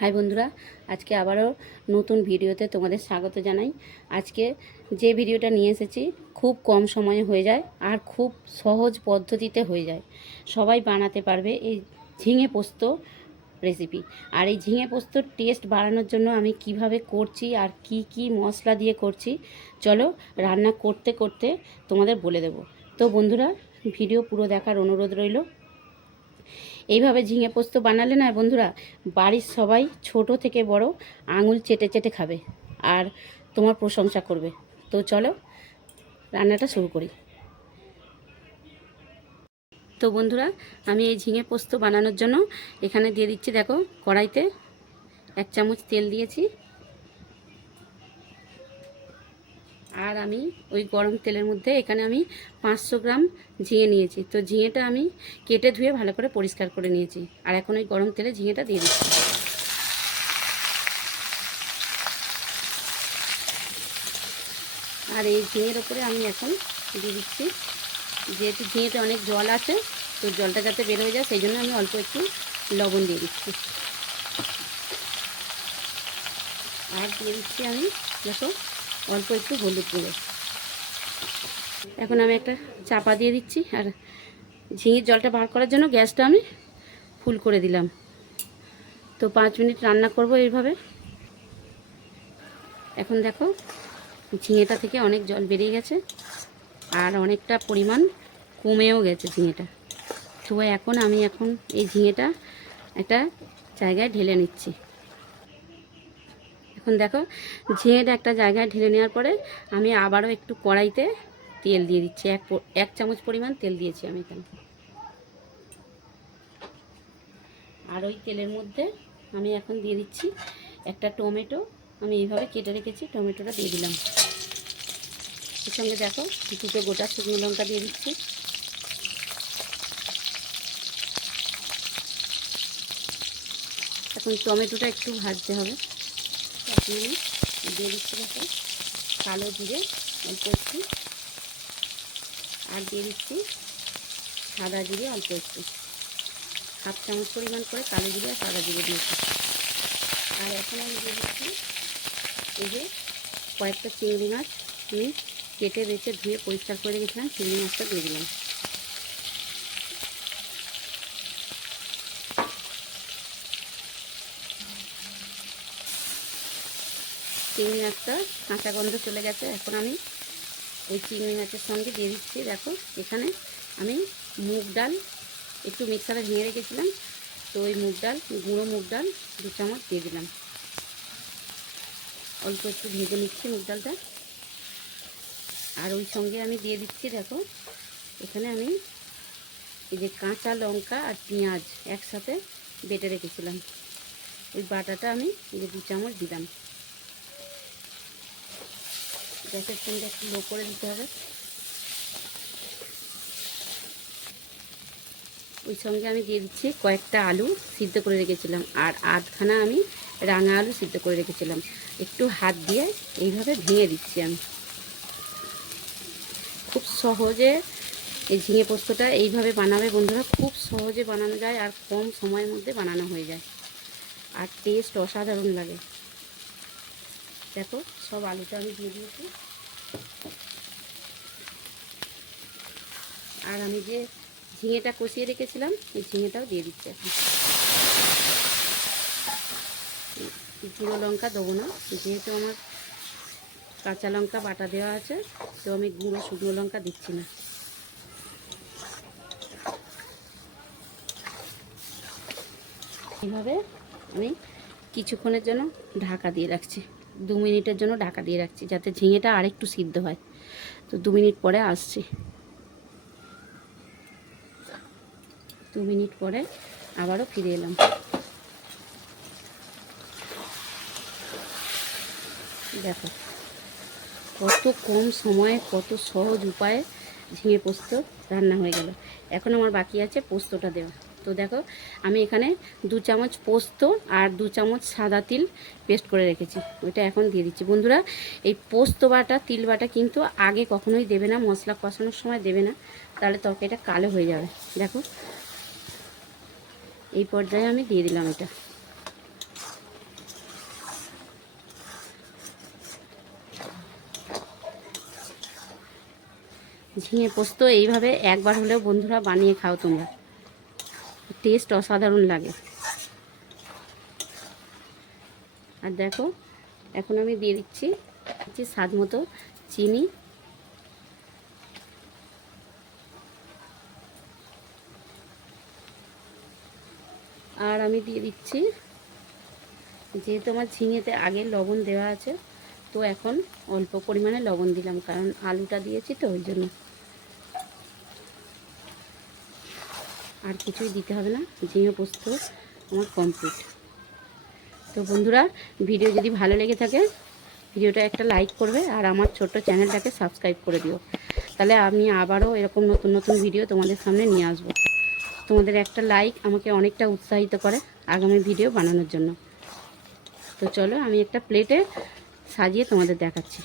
High বন্ধুরা, আজকে আবারও নতুন ভিডিওতে তোমাদের স্বাগত জানাই। আজকে যে ভিডিওটা নিয়ে এসেছি খুব কম সময়ে হয়ে যায় আর খুব সহজ পদ্ধতিতে হয়ে যায়, সবাই বানাতে পারবে এই ঝিঙে পোস্ত রেসিপি। আর এই ঝিঙে পোস্তর টেস্ট বাড়ানোর জন্য আমি কিভাবে করছি আর কি কি মশলা দিয়ে করছি, চলো রান্না করতে করতে তোমাদের বলে দেব। তো বন্ধুরা, ভিডিও পুরো দেখার অনুরোধ রইল। এইভাবে ঝিঙে পোস্ত বানালে না বন্ধুরা, বাড়ির সবাই ছোট থেকে বড় আঙুল চেটে চেটে খাবে আর তোমার প্রশংসা করবে। তো চলো রান্নাটা শুরু করি। তো বন্ধুরা, আমি এই ঝিঙে পোস্ত বানানোর জন্য এখানে দিয়ে দিচ্ছি, দেখো কড়াইতে 1 চামচ তেল দিয়েছি। আর আমি ওই গরম তেলের মধ্যে এখানে আমি 500 গ্রাম ঝিঙে নিয়েছি। তো ঝিঙেটা আমি কেটে ধুয়ে ভালো করে পরিষ্কার করে নিয়েছি। আর এখন ওই গরম তেলে ঝিঙেটা দিয়ে দিচ্ছি। আর এই ঝিঙের ওপরে আমি এখন দিয়ে দিচ্ছি, যেহেতু ঝিঙেতে অনেক জল আছে, তো জলটা যাতে বের হয়ে যায় সেই জন্য আমি অল্প একটু লবণ দিয়ে দিচ্ছি। আর দিয়ে দিচ্ছি আমি দেখো অল্প একটু হলুদ গুঁড়ো। এখন আমি একটা চাপা দিয়ে দিচ্ছি আর ঝিঙের জলটা বার করার জন্য গ্যাসটা আমি ফুল করে দিলাম। তো 5 মিনিট রান্না করব এইভাবে। এখন দেখো ঝিঙেটা থেকে অনেক জল বেরিয়ে গেছে আর অনেকটা পরিমাণ কমেও গেছে ঝিঙেটা। তো এখন আমি এই ঝিঙেটা একটা জায়গায় ঢেলে নিচ্ছি। এখন দেখো ঝিঙেটা একটা জায়গায় ঢেলে নেওয়ার পরে আমি আবারও একটু কড়াইতে তেল দিয়ে দিচ্ছি। এক চামচ পরিমাণ তেল দিয়েছি আমি এখানে। আর ওই তেলের মধ্যে আমি এখন দিয়ে দিচ্ছি একটা টমেটো, আমি এইভাবে কেটে রেখেছি, টমেটোটা দিয়ে দিলাম। এর সঙ্গে দেখো 2টো গোটা শুকনো লঙ্কা দিয়ে দিচ্ছি। এখন টমেটোটা একটু ভাজতে হবে। এখন আমি দিয়ে দিচ্ছি দেখো কালো জিরে অল্প একটু, আর দিয়ে দিচ্ছি সাদা জিরে অল্প একটু, 1/2 চামচ পরিমাণ করে কালো জিরে আর সাদা জিরে দিয়েছি। আর এখন আমি দিয়ে দিচ্ছি এই যে কয়েকটা চিংড়ি মাছ আমি কেটে বেছে ধুয়ে পরিষ্কার করে রেখেছিলাম, চিংড়ি মাছটা দিয়ে দিলাম। চিংড়ি মাছটা কাঁচা গন্ধ চলে গেছে। এখন আমি ওই চিংড়ি মাছের সঙ্গে দিয়ে দিচ্ছি দেখো এখানে আমি মুগ ডাল একটু মিক্সারে ভেঙে রেখেছিলাম, তো ওই মুগ ডাল, গুঁড়ো মুগ ডাল 2 চামচ দিয়ে দিলাম। অল্প একটু ভেজে নিচ্ছি মুগ ডালটা। আর ওই সঙ্গে আমি দিয়ে দিচ্ছি দেখো এখানে আমি এই যে কাঁচা লঙ্কা আর পেঁয়াজ একসাথে বেটে রেখেছিলাম, ওই বাটাটা আমি এই যে 2 চামচ দিলাম। গ্যাসের ফ্লেমটা একটু লো করে দিতে হবে। ওই সঙ্গে আমি দিয়ে দিচ্ছি কয়েকটা আলু সিদ্ধ করে রেখেছিলাম, আর আধখানা আমি রাঙা আলু সিদ্ধ করে রেখেছিলাম। একটু হাত দিয়ে এইভাবে ভেঙে দিচ্ছি আমি। খুব সহজে এই ঝিঙে পোস্তটা এইভাবে বানাবে বন্ধুরা, খুব সহজে বানানো যায় আর কম সময়ের মধ্যে বানানো হয়ে যায়, আর টেস্ট অসাধারণ লাগে। দেখো সব আলুটা আমি দিয়ে দিয়েছি। আর আমি যে ঝিঙেটা কষিয়ে রেখেছিলাম এই ঝিঙেটাও দিয়ে দিচ্ছি এখন। গুঁড়ো লঙ্কা দেবো না, যেহেতু আমার কাঁচা লঙ্কা বাটা দেওয়া আছে, তো আমি গুঁড়ো শুকনো লঙ্কা দিচ্ছি না। এইভাবে আমি কিছুক্ষণের জন্য ঢাকা দিয়ে রাখছি, 2 মিনিটের জন্য ঢাকা দিয়ে রাখছি, যাতে ঝিঙেটা আরেকটু সিদ্ধ হয়। তো 2 মিনিট পরে আসছি। 2 মিনিট পরে আবারও ফিরে এলাম। দেখো কত কম সময়ে কত সহজ উপায়ে ঝিঙে পোস্ত রান্না হয়ে গেল। এখন আমার বাকি আছে পোস্তটা দেওয়া। তো দেখো আমি এখানে 2 চামচ পোস্ত আর 2 চামচ সাদা তিল পেস্ট করে রেখেছি, ওইটা এখন দিয়ে দিচ্ছি। বন্ধুরা, এই পোস্ত বাটা তিল বাটা কিন্তু আগে কখনোই দেবে না, মশলা কষানোর সময় দেবে না, তাহলে তরকারিটা কালো হয়ে যাবে। দেখো এই পর্যায়ে আমি দিয়ে দিলাম এটা। ঝিঙে পোস্ত এইভাবে একবার হলেও বন্ধুরা বানিয়ে খাও তোমরা, টেস্ট অসাধারণ লাগে। আর দেখো এখন আমি দিয়ে দিচ্ছি স্বাদ মতো চিনি, আর আমি দিয়ে দিচ্ছি, যেহেতু আমার ঝিঙেতে আগে লবণ দেওয়া আছে তো এখন অল্প পরিমাণে লবণ দিলাম, কারণ আলুটা দিয়েছি তো ওই জন্য। আর কিছুই দিতে হবে না, ঝিঙে পোস্ত আমার কমপ্লিট। তো বন্ধুরা, ভিডিও যদি ভালো লেগে থাকে ভিডিওটা একটা লাইক করবে, আর আমার ছোট্ট চ্যানেলটাকে সাবস্ক্রাইব করে দিও, তাহলে আমি আবারও এরকম নতুন নতুন ভিডিও তোমাদের সামনে নিয়ে আসবো। তোমাদের একটা লাইক আমাকে অনেকটা উৎসাহিত করে আগামী ভিডিও বানানোর জন্য। তো চলো আমি একটা প্লেটে সাজিয়ে তোমাদের দেখাচ্ছি।